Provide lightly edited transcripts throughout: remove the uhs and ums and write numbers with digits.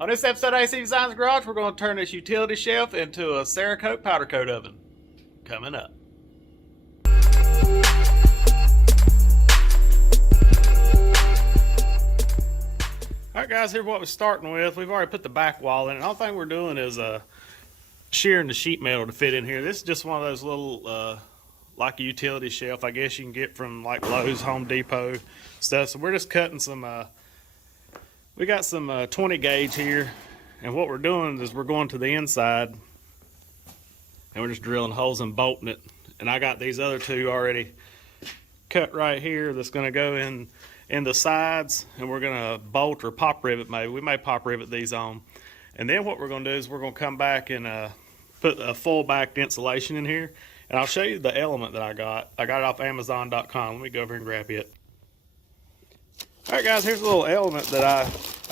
On this episode of AC Designs Garage, we're going to turn this utility shelf into a Cerakote powder coat oven. Coming up. Alright guys, here's what we're starting with. We've already put the back wall in. The only thing we're doing is shearing the sheet metal to fit in here. This is just one of those little, like a utility shelf, I guess you can get from like Lowe's, Home Depot stuff. So we're just cutting some, we got some 20 gauge here. And what we're doing is we're going to the inside and we're just drilling holes and bolting it. And I got these other two already cut right here that's going to go in the sides, and we're going to bolt or pop rivet maybe. We may pop rivet these on. And then what we're going to do is we're going to come back and put a full backed insulation in here. And I'll show you the element that I got. I got it off Amazon.com. Let me go over and grab it. Alright guys, here's a little element that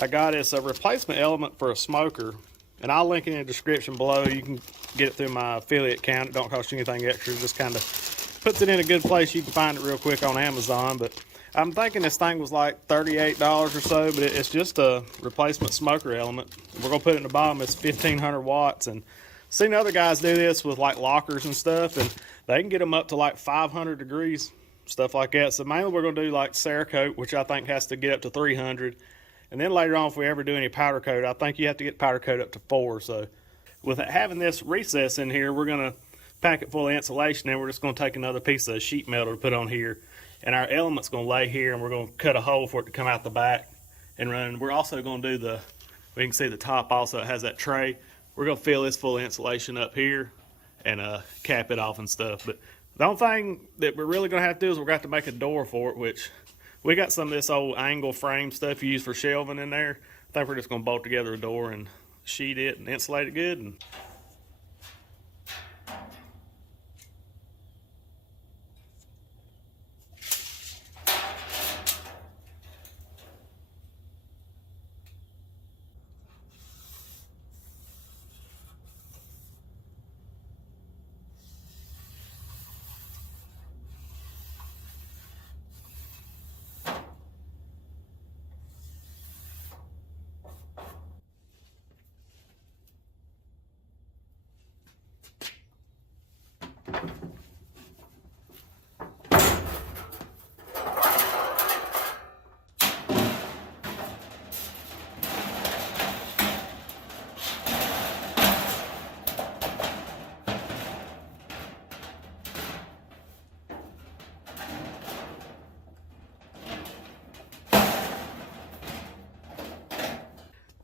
I got. It's a replacement element for a smoker, and I'll link it in the description below. You can get it through my affiliate account. It don't cost you anything extra. It just kind of puts it in a good place. You can find it real quick on Amazon, but I'm thinking this thing was like $38 or so, but it's just a replacement smoker element. We're going to put it in the bottom. It's 1500 watts, and seen other guys do this with like lockers and stuff, and they can get them up to like 500 degrees. Stuff like that. So mainly we're going to do like Cerakote, which I think has to get up to 300. And then later on, if we ever do any powder coat, I think you have to get powder coat up to 4. So with having this recess in here, we're going to pack it full of insulation, and we're just going to take another piece of sheet metal to put on here. And our element's going to lay here, and we're going to cut a hole for it to come out the back and run. We're also going to do we can see the top also, it has that tray. We're going to fill this full of insulation up here and cap it off and stuff. But the only thing that we're really going to have to do is we're going to have to make a door for it, which we got some of this old angle frame stuff you use for shelving in there. I think we're just going to bolt together a door and sheet it and insulate it good. And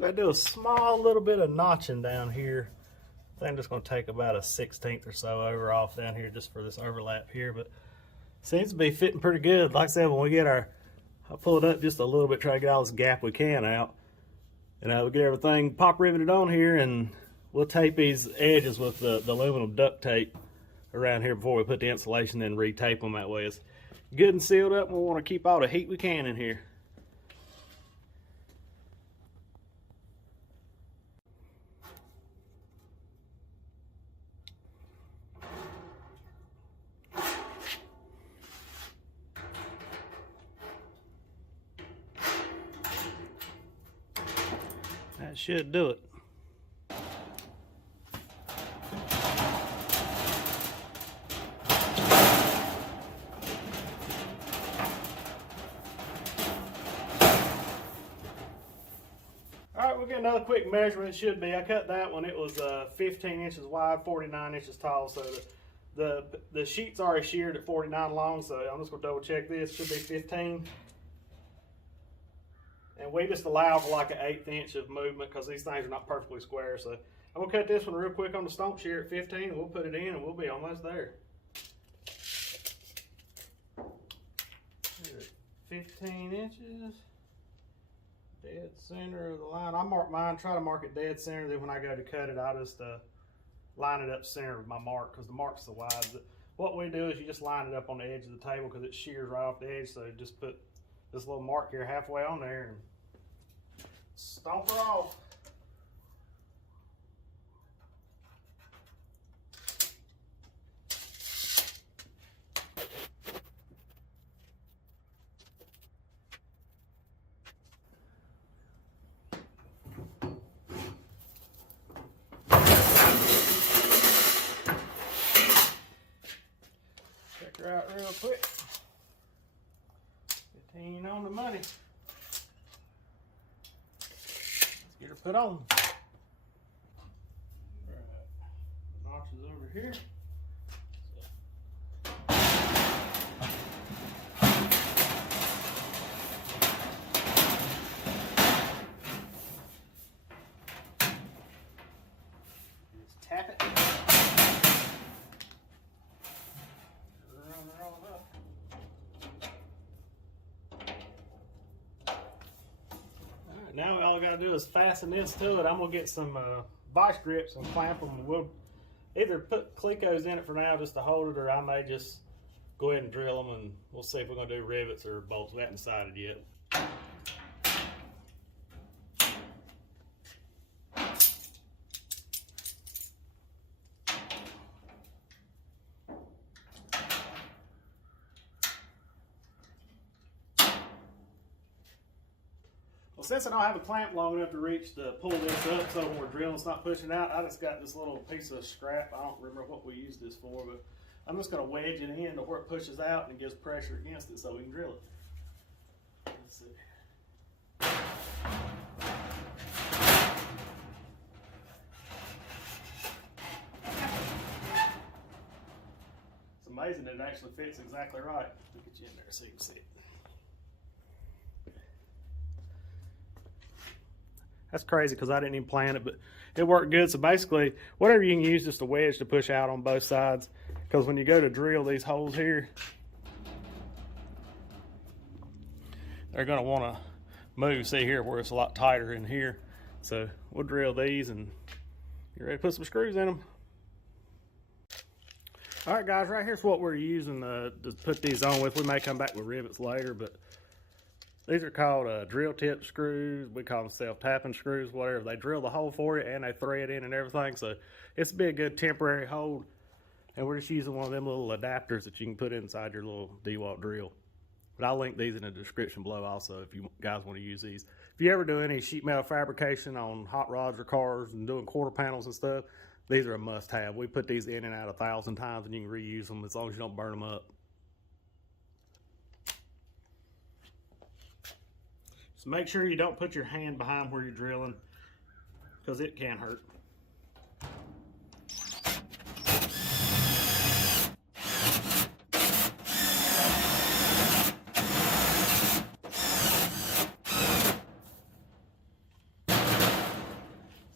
I do a small little bit of notching down here. I think I'm just going to take about a 1/16 or so over off down here just for this overlap here, but seems to be fitting pretty good. Like I said, when we get I'll pull it up just a little bit, try to get all this gap we can out. And we'll get everything pop riveted on here, and we'll tape these edges with the aluminum duct tape around here before we put the insulation in and retape them. That way it's good and sealed up, and we want to keep all the heat we can in here. That should do it. Alright, we'll get another quick measurement. It should be. I cut that one. It was 15 inches wide, 49 inches tall. So the sheet's already sheared at 49 long. So I'm just going to double check this. Should be 15. And we just allow for like an 1/8 inch of movement because these things are not perfectly square. So I'm going to cut this one real quick on the stump shear at 15. And we'll put it in and we'll be almost there. 15 inches. Dead center of the line. I mark mine, try to mark it dead center. Then when I go to cut it, I just line it up center with my mark because the mark's so wide. But what we do is you just line it up on the edge of the table because it shears right off the edge. So just put this little mark here halfway on there and stomp her off. Get her put on. Notches over here. Just tap it. Run her all up. Alright, now all I gotta do is fasten this to it. I'm gonna get some vice grips and clamp them. We'll either put Clecos in it for now just to hold it, or I may just go ahead and drill them, and we'll see if we're gonna do rivets or bolts. We haven't decided yet. Well, since I don't have a clamp long enough to reach to pull this up so when we're drilling it's not pushing out, I just got this little piece of scrap. I don't remember what we used this for, but I'm just going to wedge it in to where it pushes out and gives pressure against it so we can drill it. Let's see. It's amazing that it actually fits exactly right. Let me get you in there so you can see it. That's crazy because I didn't even plan it, but it worked good. So basically, whatever you can use just a wedge to push out on both sides. Because when you go to drill these holes here, they're going to want to move. See here where it's a lot tighter in here. So we'll drill these and get ready to put some screws in them. All right, guys, right here's what we're using to put these on with. We may come back with rivets later, but these are called drill tip screws. We call them self-tapping screws, whatever. They drill the hole for you and they thread in and everything. So it's be a good temporary hold. And we're just using one of them little adapters that you can put inside your little DeWalt drill. But I'll link these in the description below also if you guys want to use these. If you ever do any sheet metal fabrication on hot rods or cars and doing quarter panels and stuff, these are a must-have. We put these in and out 1,000 times and you can reuse them as long as you don't burn them up. So make sure you don't put your hand behind where you're drilling because it can hurt.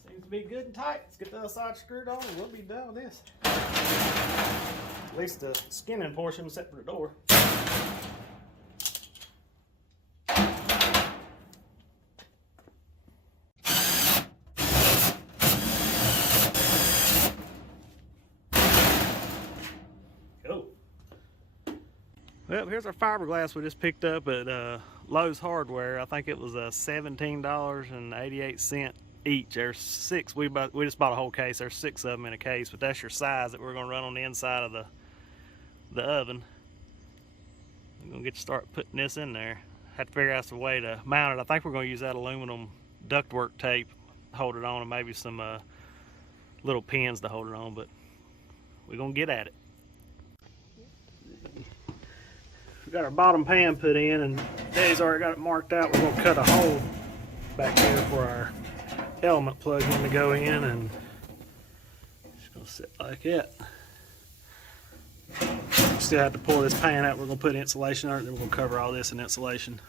Seems to be good and tight. Let's get the other side screwed on and we'll be done with this. At least the skinning portion set for the door. Well, here's our fiberglass we just picked up at Lowe's Hardware. I think it was $17.88 each. There's 6. We just bought a whole case. There's 6 of them in a case, but that's your size that we're going to run on the inside of the oven. I'm going to get to start putting this in there. Have to figure out some way to mount it. I think we're going to use that aluminum ductwork tape to hold it on, and maybe some little pins to hold it on, but we're going to get at it. We got our bottom pan put in, and Daddy's already got it marked out. We're going to cut a hole back there for our element plug in to go in, and it's going to sit like that. Still have to pull this pan out. We're going to put insulation on it, then we're going to cover all this in insulation.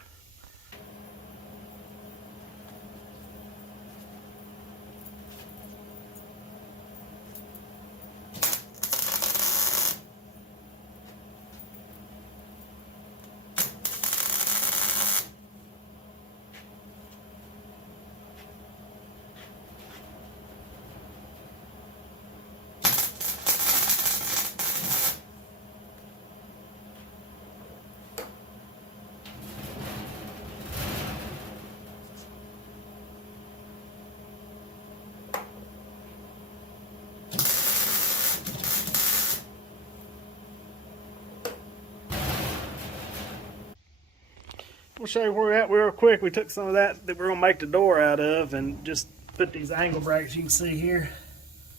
We'll show you where we're at real quick. We took some of that we're going to make the door out of and just put these angle brackets you can see here.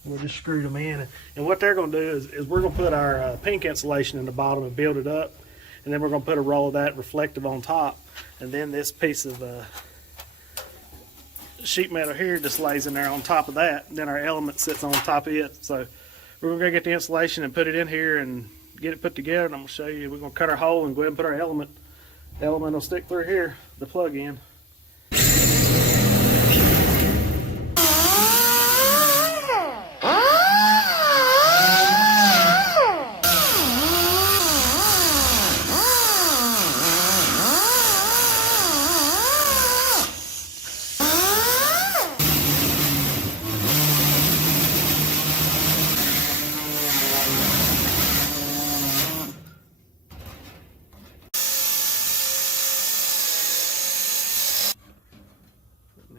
We'll just screw them in. And what they're going to do is we're going to put our pink insulation in the bottom and build it up. And then we're going to put a roll of that reflective on top. And then this piece of sheet metal here just lays in there on top of that. Then our element sits on top of it. So we're gonna go get the insulation and put it in here and get it put together. And I'm gonna show you. We're gonna cut our hole and go ahead and put our element. The element will stick through here, the plug-in.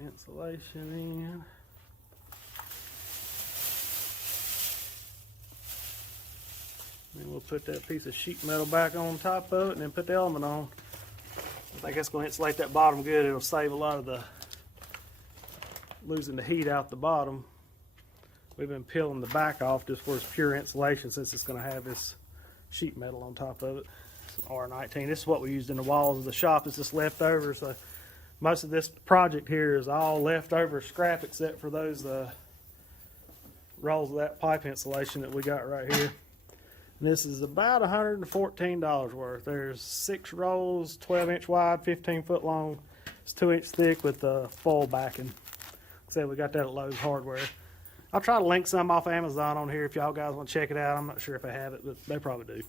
Insulation in. Then we'll put that piece of sheet metal back on top of it and then put the element on. I think that's going to insulate that bottom good. It'll save a lot of the losing the heat out the bottom. We've been peeling the back off just for its pure insulation since it's going to have this sheet metal on top of it. It's an R19. This is what we used in the walls of the shop. It's just leftover. So most of this project here is all leftover scrap except for those rolls of that pipe insulation that we got right here. And this is about $114 worth. There's 6 rolls, 12-inch wide, 15-foot long. It's 2-inch thick with foil backing. Like I said, we got that at Lowe's Hardware. I'll try to link some off Amazon on here if y'all guys want to check it out. I'm not sure if I have it, but they probably do.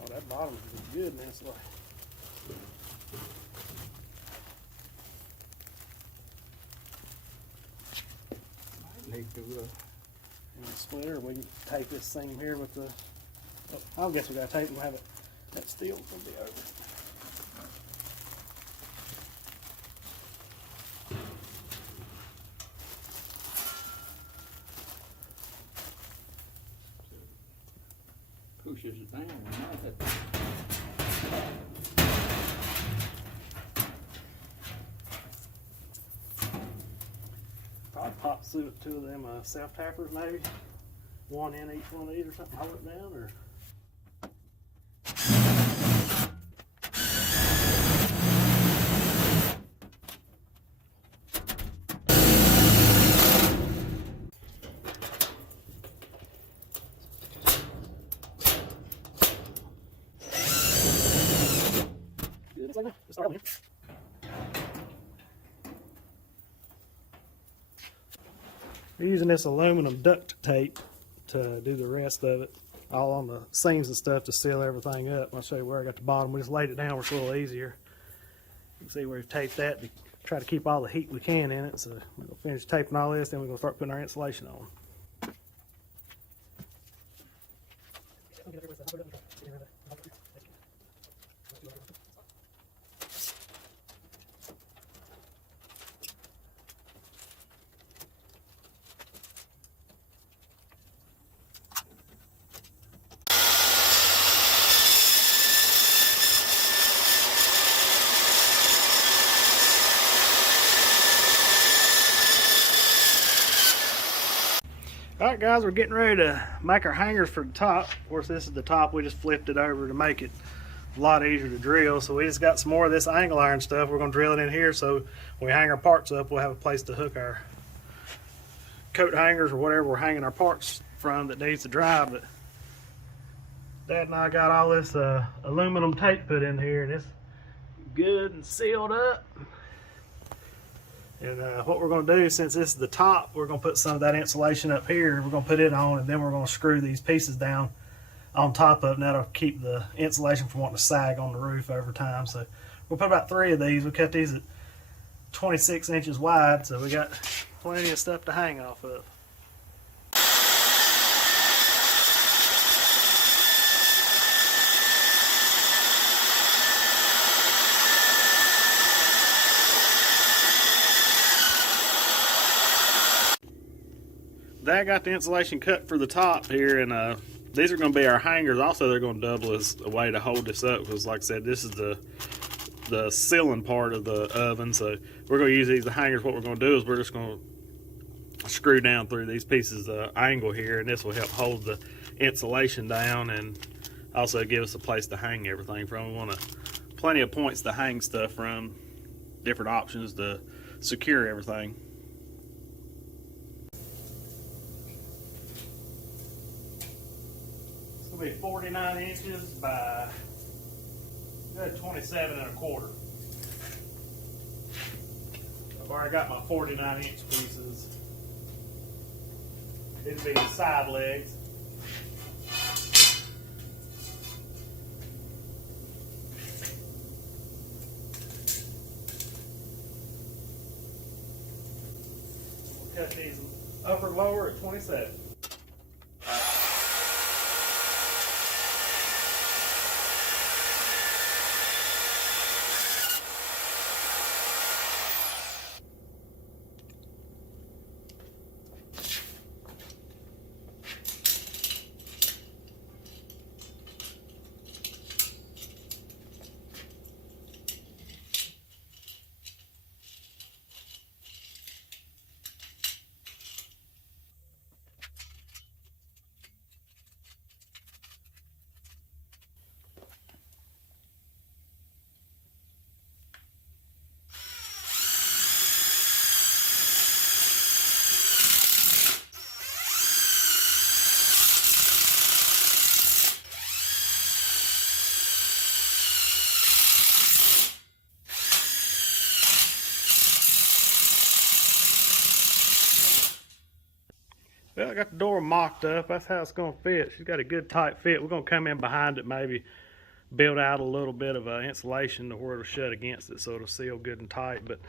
Oh, that bottom is good, man. It's like need to in the splitter. We can tape this seam here with the. Oh, I guess we got to tape and have it. That steel's gonna be over. Pushes it down. Probably pop two of them self tappers, maybe one in each one of these or something. Hold it down, or. Just like that. Just start on here. We're using this aluminum duct tape to do the rest of it, all on the seams and stuff to seal everything up. I'll show you where I got the bottom. We just laid it down where it's a little easier. You can see where we've taped that to try to keep all the heat we can in it. So we're going to finish taping all this, then we're going to start putting our insulation on. Alright guys, we're getting ready to make our hangers for the top. Of course, this is the top. We just flipped it over to make it a lot easier to drill. So we just got some more of this angle iron stuff. We're going to drill it in here so when we hang our parts up, we'll have a place to hook our coat hangers or whatever we're hanging our parts from that needs to dry. But Dad and I got all this aluminum tape put in here, and it's good and sealed up. And what we're going to do, since this is the top, we're going to put some of that insulation up here. We're going to put it on, and then we're going to screw these pieces down on top of it, and that'll keep the insulation from wanting to sag on the roof over time. So we'll put about 3 of these. We cut these at 26 inches wide, so we got plenty of stuff to hang off of. Dad got the insulation cut for the top here, and These are going to be our hangers. Also, they're going to double as a way to hold this up because, like I said, this is the sealing part of the oven. So we're going to use these as hangers. What we're going to do is we're just going to screw down through these pieces of angle here, and this will help hold the insulation down and also give us a place to hang everything from. We want plenty of points to hang stuff from, different options to secure everything. It's going to be 49 inches by 27 1/4. I've already got my 49-inch pieces. These will be the side legs. We'll cut these upper and lower at 27. Well, I got the door mocked up. That's how it's going to fit. She's got a good tight fit. We're going to come in behind it, maybe build out a little bit of insulation to where it'll shut against it so it'll seal good and tight. But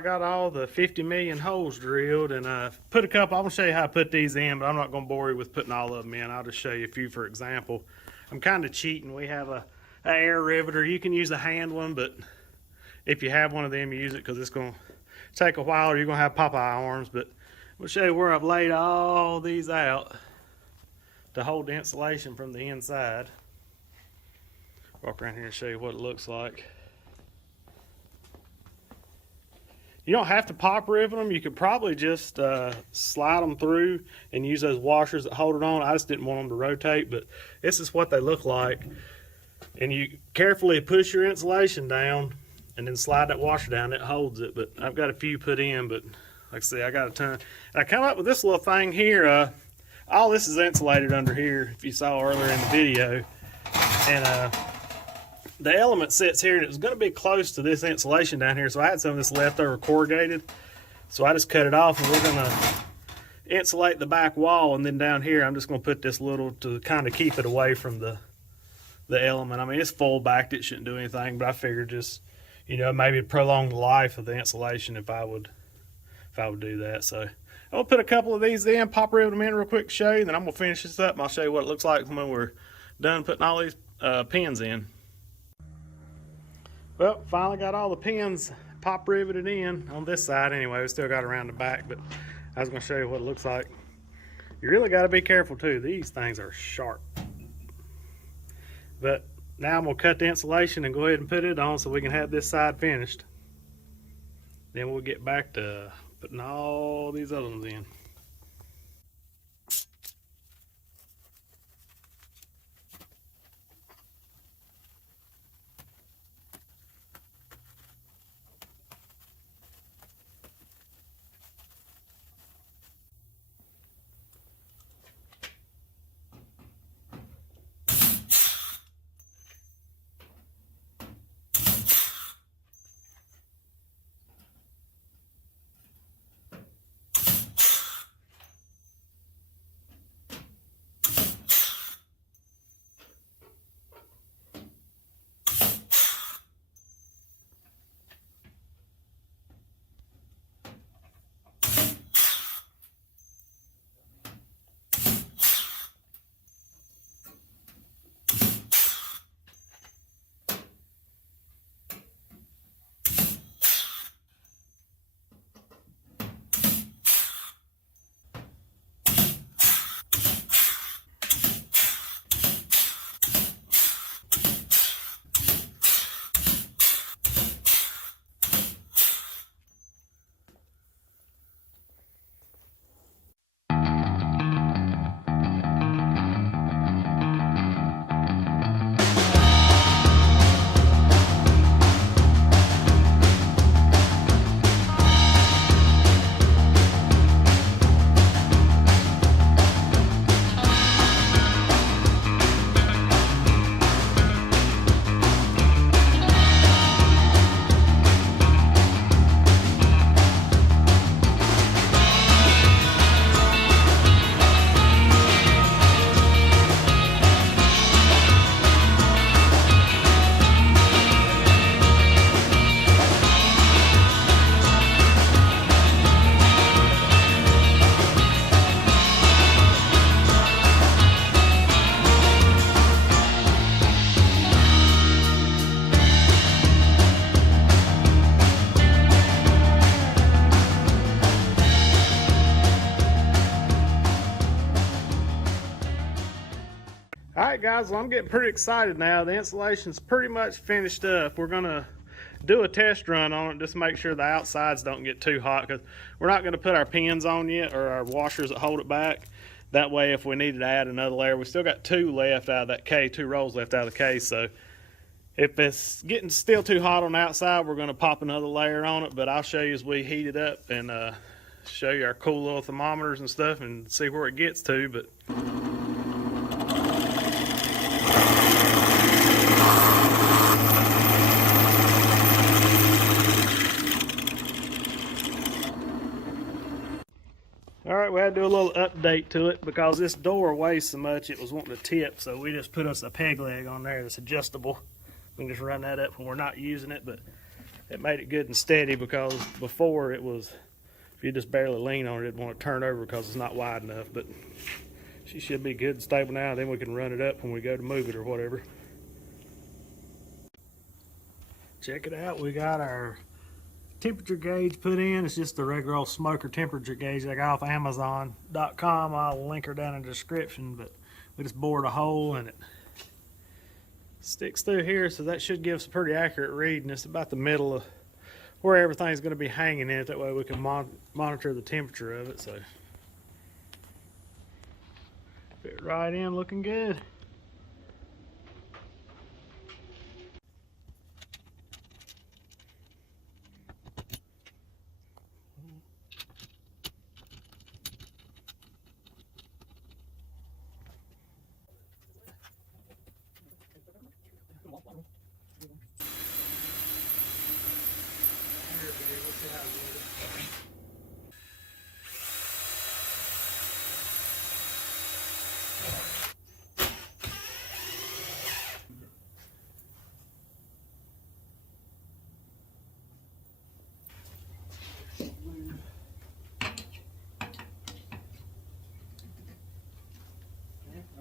I got all the 50 million holes drilled, and put a couple. I'm gonna show you how I put these in, but I'm not gonna bore you with putting all of them in. I'll just show you a few for example. I'm kind of cheating. We have a air riveter. You can use a hand one, but if you have one of them, use it because it's gonna take a while, or you're gonna have Popeye arms. But we'll show you where I've laid all these out to hold the insulation from the inside. Walk around here and show you what it looks like. You don't have to pop rivet them. You could probably just slide them through and use those washers that hold it on. I just didn't want them to rotate, but this is what they look like. And you carefully push your insulation down and then slide that washer down. It holds it, but I've got a few put in, but like I say, I got a ton. And I come up with this little thing here. All this is insulated under here, if you saw earlier in the video. And the element sits here, and it was going to be close to this insulation down here, so I had some of this leftover corrugated, so I just cut it off, and we're going to insulate the back wall. And then down here I'm just going to put this little to kind of keep it away from the element. I mean, it's full backed, it shouldn't do anything, but I figured just, you know, maybe prolong the life of the insulation if I would do that. So I'll put a couple of these in, pop rivet them in real quick to show you, then I'm going to finish this up and I'll show you what it looks like when we're done putting all these pins in. Well, finally got all the pins pop riveted in on this side anyway. We still got around the back, but I was going to show you what it looks like. You really got to be careful too. These things are sharp. But now I'm going to cut the insulation and go ahead and put it on so we can have this side finished. Then we'll get back to putting all these other ones in. Alright guys, well I'm getting pretty excited now. The insulation's pretty much finished up. We're going to do a test run on it just to make sure the outsides don't get too hot, because we're not going to put our pins on yet, or our washers that hold it back. That way if we needed to add another layer, we still got two left out of that case, 2 rolls left out of the case. So if it's getting still too hot on the outside, we're going to pop another layer on it, but I'll show you as we heat it up and show you our cool little thermometers and stuff and see where it gets to. But alright, we had to do a little update to it because this door weighs so much it was wanting to tip, so we just put us a peg leg on there that's adjustable. We can just run that up when we're not using it, but it made it good and steady, because before it was, if you just barely lean on it, it'd want to turn over because it's not wide enough. But she should be good and stable now. Then we can run it up when we go to move it or whatever. Check it out. We got our temperature gauge put in. It's just the regular old smoker temperature gauge I got off Amazon.com. I'll link her down in the description. But we just bored a hole and it sticks through here, so that should give us a pretty accurate read. And it's about the middle of where everything's going to be hanging in it. That way we can monitor the temperature of it. So fit right in, looking good.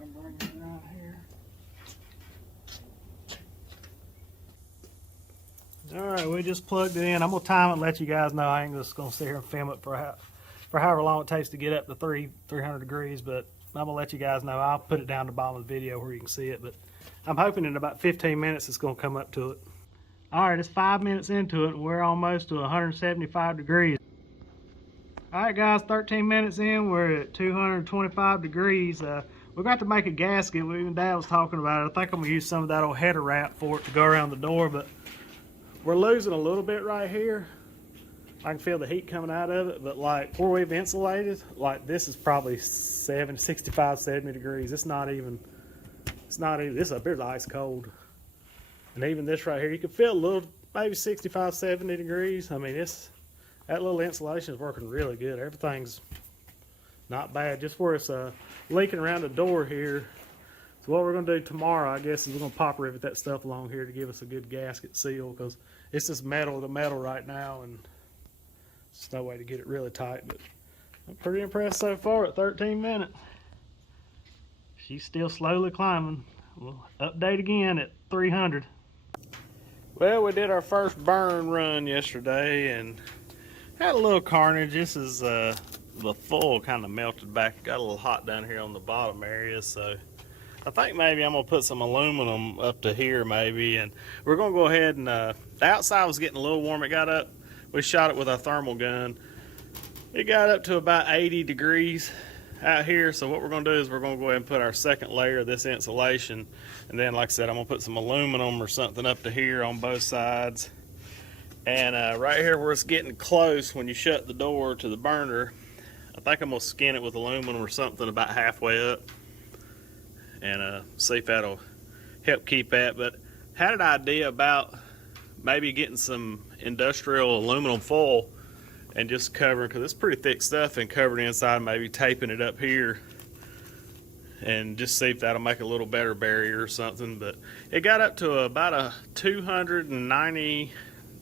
I'm bringing it out here. Alright, we just plugged it in. I'm going to time it and let you guys know. I ain't just going to sit here and film it for however long it takes to get up to 300 degrees, but I'm going to let you guys know. I'll put it down the bottom of the video where you can see it, but I'm hoping in about 15 minutes it's going to come up to it. Alright, it's 5 minutes into it and we're almost to 175 degrees. Alright guys, 13 minutes in, we're at 225 degrees. We got to make a gasket. Even Dad was talking about it. I think I'm going to use some of that old header wrap for it to go around the door, but we're losing a little bit right here. I can feel the heat coming out of it, but like where we've insulated, like this is probably 65, 70 degrees. It's not even, this up here is ice cold. And even this right here, you can feel a little, maybe 65, 70 degrees. I mean, that little insulation is working really good. Everything's not bad. Just where it's leaking around the door here. So what we're going to do tomorrow, I guess, is we're going to pop rivet that stuff along here to give us a good gasket seal, because it's just metal to metal right now, and there's no way to get it really tight. But I'm pretty impressed so far at 13 minutes. She's still slowly climbing. We'll update again at 300. Well, we did our first burn run yesterday and had a little carnage. This is the full kind of melted back. It got a little hot down here on the bottom area, so I think maybe I'm going to put some aluminum up to here maybe, and we're going to go ahead and the outside was getting a little warm. It got up, we shot it with our thermal gun. It got up to about 80 degrees out here, so what we're going to do is we're going to go ahead and put our second layer of this insulation, and then like I said, I'm going to put some aluminum or something up to here on both sides. And right here where it's getting close, when you shut the door to the burner, I think I'm going to skin it with aluminum or something about halfway up, and see if that'll help keep that. But had an idea about maybe getting some industrial aluminum foil and just covering, because it's pretty thick stuff, and covering inside, maybe taping it up here and just see if that'll make a little better barrier or something. But it got up to about a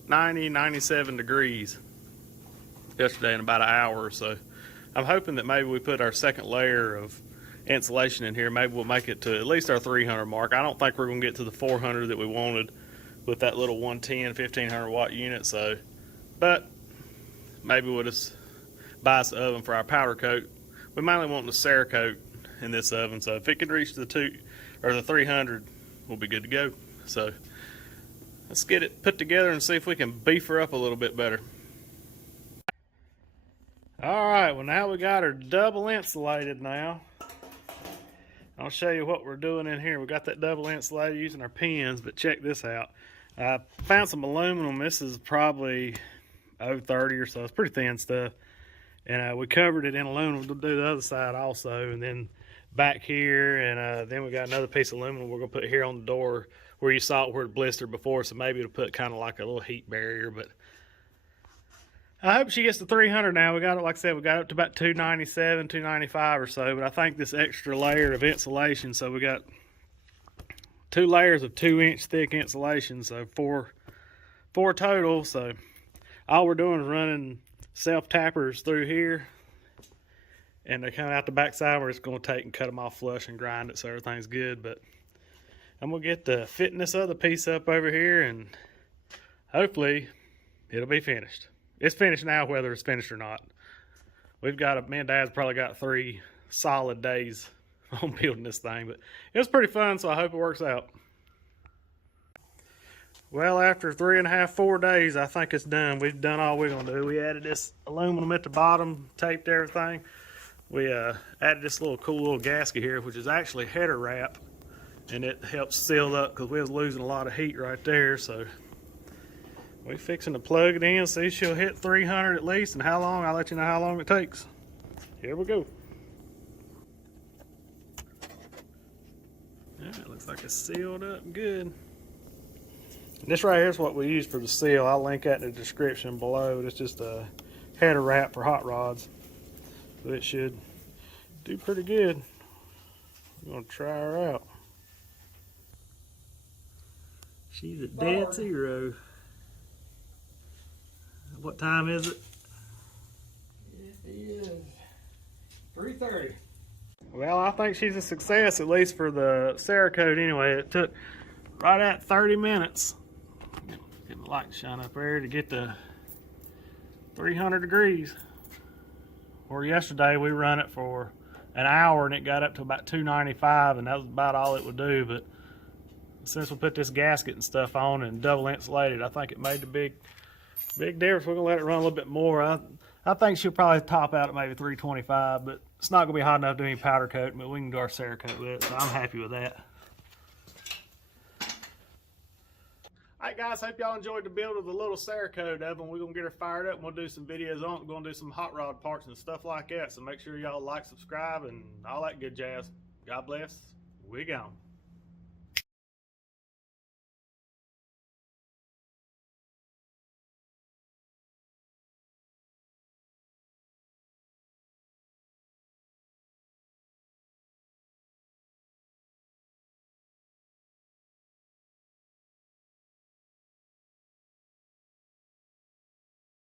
97 degrees yesterday in about an hour or so. I'm hoping that maybe we put our second layer of insulation in here, maybe we'll make it to at least our 300 mark. I don't think we're going to get to the 400 that we wanted with that little 110 1500 watt unit, so but maybe we'll just buy us an oven for our powder coat. We mainly want the Cerakote in this oven, so if it can reach the 300, we'll be good to go. So let's get it put together and see if we can beef her up a little bit better. All right, well now we got her double insulated now. I'll show you what we're doing in here. We got that double insulated using our pins, but check this out. I found some aluminum. This is probably 030 or so. It's pretty thin stuff. And we covered it in aluminum. We'll do the other side also. And then back here, and then we got another piece of aluminum we're going to put here on the door where you saw it where it blistered before. So maybe it'll put kind of like a little heat barrier. But I hope she gets to 300 now. We got it, like I said, we got up to about 297, 295 or so. But I think this extra layer of insulation, so we got 2 layers of 2-inch thick insulation, so 4 4 total, so all we're doing is running self tappers through here, and they're coming out the back side. We're just going to take and cut them off flush and grind it so everything's good. But I'm going to get the fitness of the piece up over here, and hopefully it'll be finished. It's finished now, whether it's finished or not. We've got, me and Dad's probably got 3 solid days on building this thing, but it was pretty fun, so I hope it works out. Well, after 3.5, 4 days, I think it's done. We've done all we're gonna do. We added this aluminum at the bottom, taped everything. We added this cool little gasket here, which is actually header wrap, and it helps seal up because we was losing a lot of heat right there. So we're fixing to plug it in, see if she'll hit 300 at least, and how long. I'll let you know how long it takes. Here we go. Yeah, it looks like it's sealed up good. And this right here is what we use for the seal. I'll link that in the description below. It's just a header wrap for hot rods. So it should do pretty good. We're going to try her out. She's a dead zero. What time is it? It is 3:30. Well, I think she's a success, at least for the Cerakote anyway. It took right at 30 minutes. Get the light to shine up there to get to 300 degrees. Or yesterday we run it for an hour and it got up to about 295, and that was about all it would do. But since we put this gasket and stuff on and double insulated, I think it made the big difference. We're gonna let it run a little bit more. I think she'll probably top out at maybe 325, but it's not gonna be hot enough to do any powder coating, but we can do our Cerakote with it, so I'm happy with that. Alright guys, hope y'all enjoyed the build of the little Cerakote oven. We're gonna get her fired up and we'll do some videos on it. We're gonna do some hot rod parts and stuff like that, so make sure y'all like, subscribe, and all that good jazz. God bless. We gone.